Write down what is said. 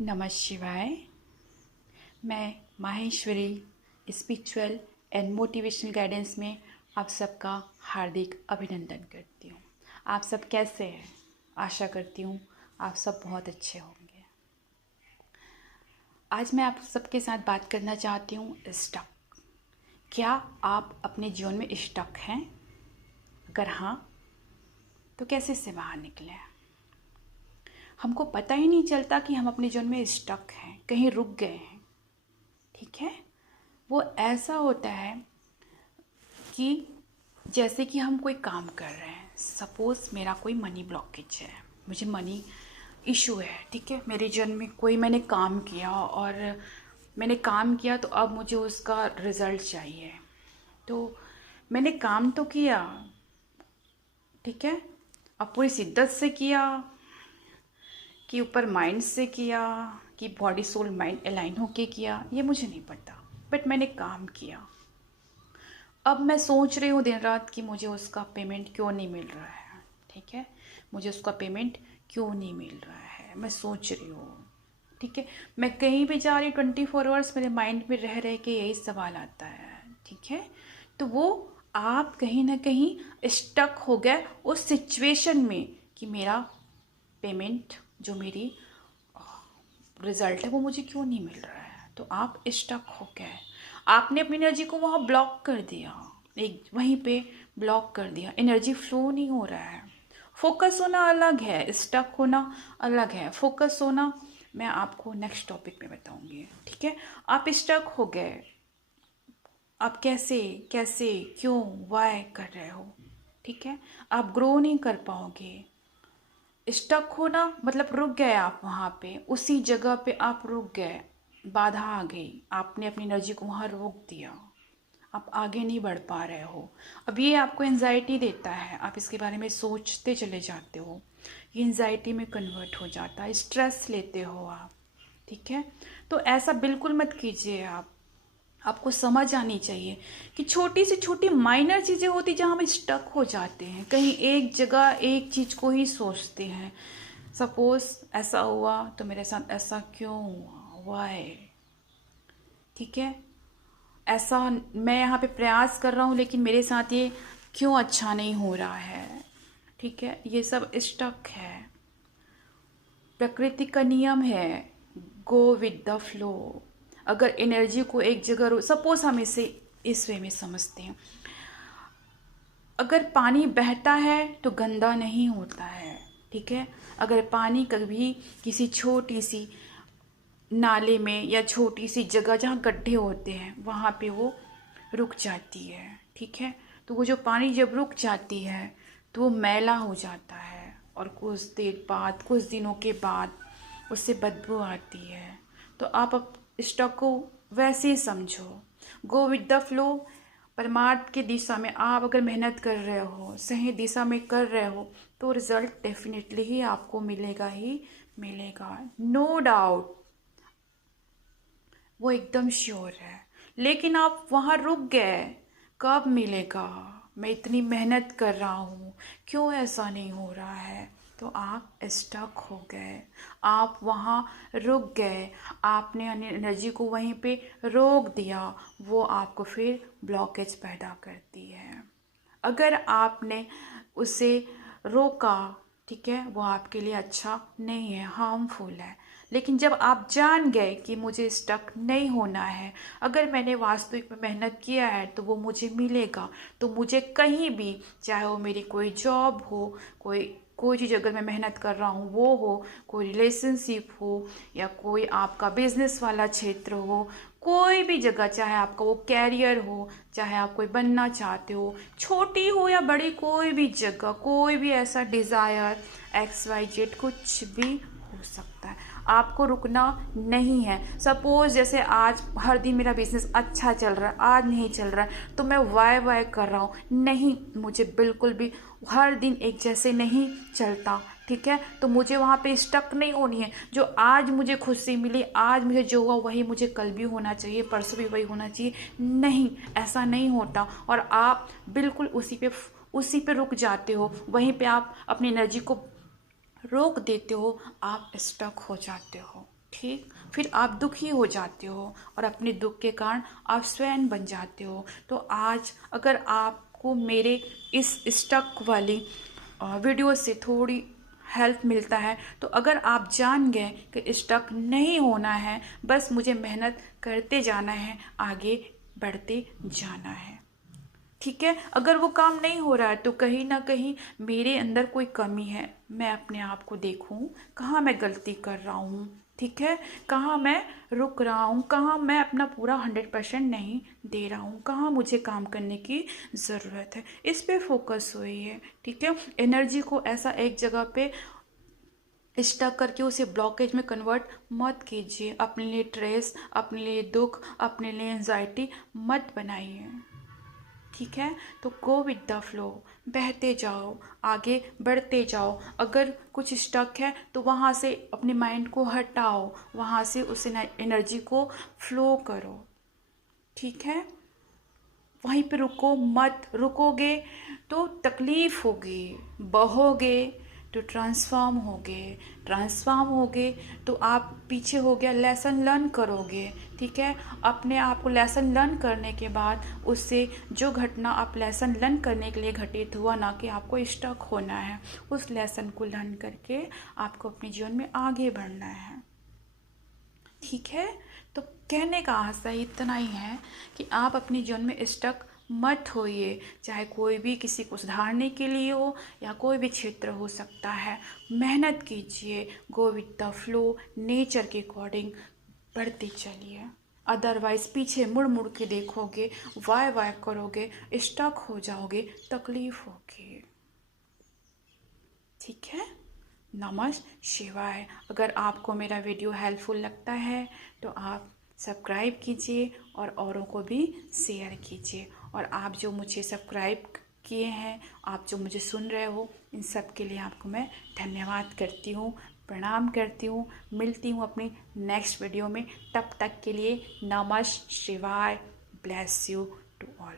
नमः शिवाय। मैं Maheshwari spiritual and motivational guidance में आप सबका हार्दिक अभिनंदन करती हूँ। आप सब कैसे हैं? आशा करती हूँ आप सब बहुत अच्छे होंगे। आज मैं आप सबके साथ बात करना चाहती हूँ स्टक। क्या आप अपने जीवन में स्टक हैं? अगर हाँ, तो कैसे से बाहर निकले? हमको पता ही नहीं चलता कि हम अपने जीवन में स्टक हैं, कहीं रुक गए हैं। ठीक है, वो ऐसा होता है कि जैसे कि हम कोई काम कर रहे हैं। सपोज़ मेरा कोई मनी ब्लॉकेज है, मुझे मनी इशू है। ठीक है, मेरे जीवन में कोई मैंने काम किया और मैंने काम किया तो अब मुझे उसका रिज़ल्ट चाहिए। तो मैंने काम तो किया, ठीक है, अब पूरी शिद्दत से किया कि ऊपर माइंड से किया कि बॉडी सोल माइंड अलाइन होके किया, ये मुझे नहीं पता, बट मैंने काम किया। अब मैं सोच रही हूँ दिन रात कि मुझे उसका पेमेंट क्यों नहीं मिल रहा है। ठीक है, मुझे उसका पेमेंट क्यों नहीं मिल रहा है, मैं सोच रही हूँ। ठीक है, मैं कहीं भी जा रही 24 आवर्स मेरे माइंड में रह रह के यही सवाल आता है। ठीक है, तो वो आप कहीं ना कहीं स्टक हो गए उस सिचुएशन में कि मेरा पेमेंट जो मेरी रिजल्ट है वो मुझे क्यों नहीं मिल रहा है। तो आप स्टक हो गए, आपने अपनी एनर्जी को वहाँ ब्लॉक कर दिया, एक वहीं पे ब्लॉक कर दिया, एनर्जी फ्लो नहीं हो रहा है। फोकस होना अलग है, स्टक होना अलग है। फोकस होना मैं आपको नेक्स्ट टॉपिक में बताऊंगी। ठीक है, आप स्टक हो गए, आप कैसे कैसे क्यों वाई कर रहे हो। ठीक है, आप ग्रो नहीं कर पाओगे। स्टक होना मतलब रुक गए आप वहाँ पे, उसी जगह पे आप रुक गए, बाधा आ गई, आपने अपनी एनर्जी को वहाँ रोक दिया, आप आगे नहीं बढ़ पा रहे हो। अब ये आपको एनजाइटी देता है, आप इसके बारे में सोचते चले जाते हो, ये एनजाइटी में कन्वर्ट हो जाता है, स्ट्रेस लेते हो आप। ठीक है, तो ऐसा बिल्कुल मत कीजिए। आपको समझ आनी चाहिए कि छोटी से छोटी माइनर चीज़ें होती जहाँ हम स्टक हो जाते हैं, कहीं एक जगह एक चीज़ को ही सोचते हैं। सपोज ऐसा हुआ तो मेरे साथ ऐसा क्यों हुआ, वाई। ठीक है, ऐसा मैं यहाँ पे प्रयास कर रहा हूँ लेकिन मेरे साथ ये क्यों अच्छा नहीं हो रहा है। ठीक है, ये सब स्टक है। प्रकृति का नियम है, गो विद द फ्लो। अगर एनर्जी को एक जगह सपोज हम इसे इस वे में समझते हैं, अगर पानी बहता है तो गंदा नहीं होता है। ठीक है, अगर पानी कभी किसी छोटी सी नाले में या छोटी सी जगह जहाँ गड्ढे होते हैं वहाँ पे वो रुक जाती है। ठीक है, तो वो जो पानी जब रुक जाती है तो वो मैला हो जाता है और कुछ देर बाद, कुछ दिनों के बाद उससे बदबू आती है। तो आप अब स्टॉक को वैसे ही समझो, गो विद द फ्लो। परमार्थ की दिशा में आप अगर मेहनत कर रहे हो, सही दिशा में कर रहे हो, तो रिजल्ट डेफिनेटली ही आपको मिलेगा ही मिलेगा, नो डाउट, वो एकदम श्योर है। लेकिन आप वहाँ रुक गए, कब मिलेगा, मैं इतनी मेहनत कर रहा हूँ, क्यों ऐसा नहीं हो रहा है। तो आप स्टक हो गए, आप वहाँ रुक गए, आपने एनर्जी को वहीं पे रोक दिया, वो आपको फिर ब्लॉकेज पैदा करती है। अगर आपने उसे रोका, ठीक है, वो आपके लिए अच्छा नहीं है, हार्मफुल है। लेकिन जब आप जान गए कि मुझे स्टक नहीं होना है, अगर मैंने वास्तविक में मेहनत किया है तो वो मुझे मिलेगा, तो मुझे कहीं भी, चाहे वो मेरी कोई जॉब हो, कोई चीज़ अगर मैं मेहनत कर रहा हूँ वो हो, कोई रिलेशनशिप हो या कोई आपका बिजनेस वाला क्षेत्र हो, कोई भी जगह, चाहे आपका वो कैरियर हो, चाहे आप कोई बनना चाहते हो, छोटी हो या बड़ी, कोई भी जगह, कोई भी ऐसा डिज़ायर XYZ कुछ भी हो सकता है, आपको रुकना नहीं है। सपोज जैसे आज हर दिन मेरा बिजनेस अच्छा चल रहा है, आज नहीं चल रहा है तो मैं वाई वाई कर रहा हूँ, नहीं, मुझे बिल्कुल भी हर दिन एक जैसे नहीं चलता। ठीक है, तो मुझे वहाँ पे स्टक नहीं होनी है। जो आज मुझे खुशी मिली, आज मुझे जो हुआ वही मुझे कल भी होना चाहिए, परसों भी वही होना चाहिए, नहीं, ऐसा नहीं होता। और आप बिल्कुल उसी पे रुक जाते हो, वहीं पे आप अपनी एनर्जी को रोक देते हो, आप स्टक हो जाते हो। ठीक, फिर आप दुखी हो जाते हो और अपने दुख के कारण आप स्वयं बन जाते हो। तो आज अगर आपको मेरे इस स्टक वाली वीडियो से थोड़ी हेल्प मिलता है, तो अगर आप जान गए कि स्टक नहीं होना है, बस मुझे मेहनत करते जाना है, आगे बढ़ते जाना है। ठीक है, अगर वो काम नहीं हो रहा है तो कहीं ना कहीं मेरे अंदर कोई कमी है। मैं अपने आप को देखूं, कहाँ मैं गलती कर रहा हूँ। ठीक है, कहाँ मैं रुक रहा हूँ, कहाँ मैं अपना पूरा 100% नहीं दे रहा हूँ, कहाँ मुझे काम करने की ज़रूरत है। इस पे फोकस होइए। ठीक है, एनर्जी को ऐसा एक जगह पे स्टक करके उसे ब्लॉकेज में कन्वर्ट मत कीजिए। अपने लिए स्ट्रेस, अपने लिए दुख, अपने लिए एंजाइटी मत बनाइए। ठीक है, तो गो विद द फ्लो, बहते जाओ, आगे बढ़ते जाओ। अगर कुछ स्टक है तो वहाँ से अपने माइंड को हटाओ, वहाँ से उस एनर्जी को फ्लो करो। ठीक है, वहीं पे रुको मत। रुकोगे तो तकलीफ होगी, बहोगे तो ट्रांसफॉर्म होगे तो आप पीछे हो गया लेसन लर्न करोगे। ठीक है, अपने आप को लेसन लर्न करने के बाद उससे जो घटना आप लेसन लर्न करने के लिए घटित हुआ, ना कि आपको स्टक होना है, उस लेसन को लर्न करके आपको अपने जीवन में आगे बढ़ना है। ठीक है, तो कहने का आशय इतना ही है कि आप अपने जीवन में स्टक मत होइए। चाहे कोई भी किसी को सुधारने के लिए हो या कोई भी क्षेत्र हो सकता है, मेहनत कीजिए, go with the flow, nature के अकॉर्डिंग बढ़ते चलिए। अदरवाइज पीछे मुड़ मुड़ के देखोगे, वाय करोगे, स्टक हो जाओगे, तकलीफ होगी। ठीक है, नमः शिवाय। अगर आपको मेरा वीडियो हेल्पफुल लगता है तो आप सब्सक्राइब कीजिए और औरों को भी शेयर कीजिए। और आप जो मुझे सब्सक्राइब किए हैं, आप जो मुझे सुन रहे हो, इन सब के लिए आपको मैं धन्यवाद करती हूँ, प्रणाम करती हूँ। मिलती हूँ अपनी नेक्स्ट वीडियो में, तब तक के लिए नमः शिवाय। Bless you to all.